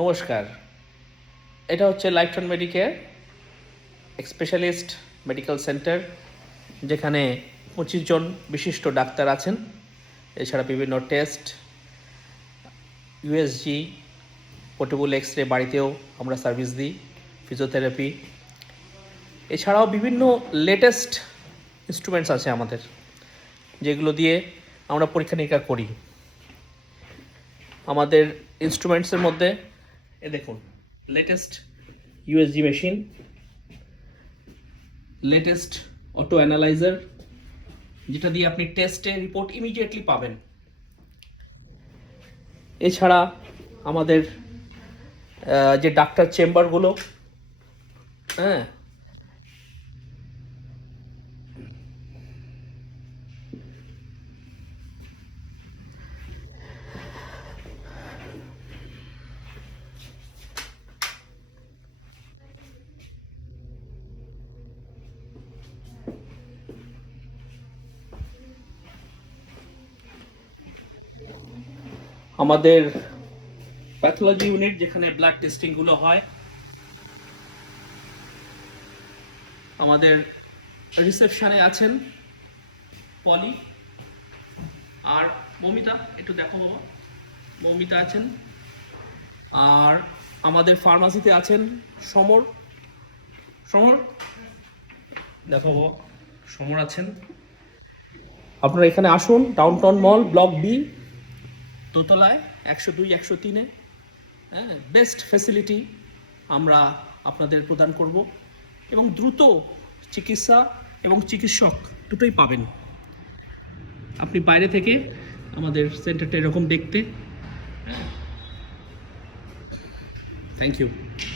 নমস্কার, এটা হচ্ছে lifetime Medicare specialist medical centre, যেখানে 25 জন বিশিষ্ট ডাক্তার আছেন। এছাড়া বিভিন্ন টেস্ট, ইউএসজি, পোর্টেবল এক্স-রে বাড়িতেও আমরা সার্ভিস দিই, ফিজিওথেরাপি। এছাড়াও বিভিন্ন লেটেস্ট ইনস্ট্রুমেন্টস আছে আমাদের, যেগুলো দিয়ে আমরা পরীক্ষা নিরীক্ষা করি। আমাদের ইনস্ট্রুমেন্টসের মধ্যে দেখুন, latest USG machine, latest auto analyser, যেটা দিয়ে আপনি টেস্টের রিপোর্ট ইমিডিয়েটলি পাবেন। এছাড়া আমাদের যে ডাক্তার চেম্বারগুলো, হ্যাঁ, আমাদের প্যাথোলজি ইউনিট, যেখানে ব্লাড টেস্টিংগুলো হয়, আমাদের রিসেপশনে আছেন পলি আর মৌমিতা, একটু দেখো বাবা, মৌমিতা আছেন। আর আমাদের ফার্মাসিতে আছেন সমর, সমর দেখো বাবা, সমর আছেন। আপনারা এখানে আসুন, ডাউনটাউন মল, ব্লক বি, দোতলায় 102, 103-এ। হ্যাঁ, বেস্ট ফ্যাসিলিটি আমরা আপনাদের প্রদান করব এবং দ্রুত চিকিৎসা এবং চিকিৎসক দুটোই পাবেন। আপনি বাইরে থেকে আমাদের সেন্টারটা এরকম দেখতে। Thank you.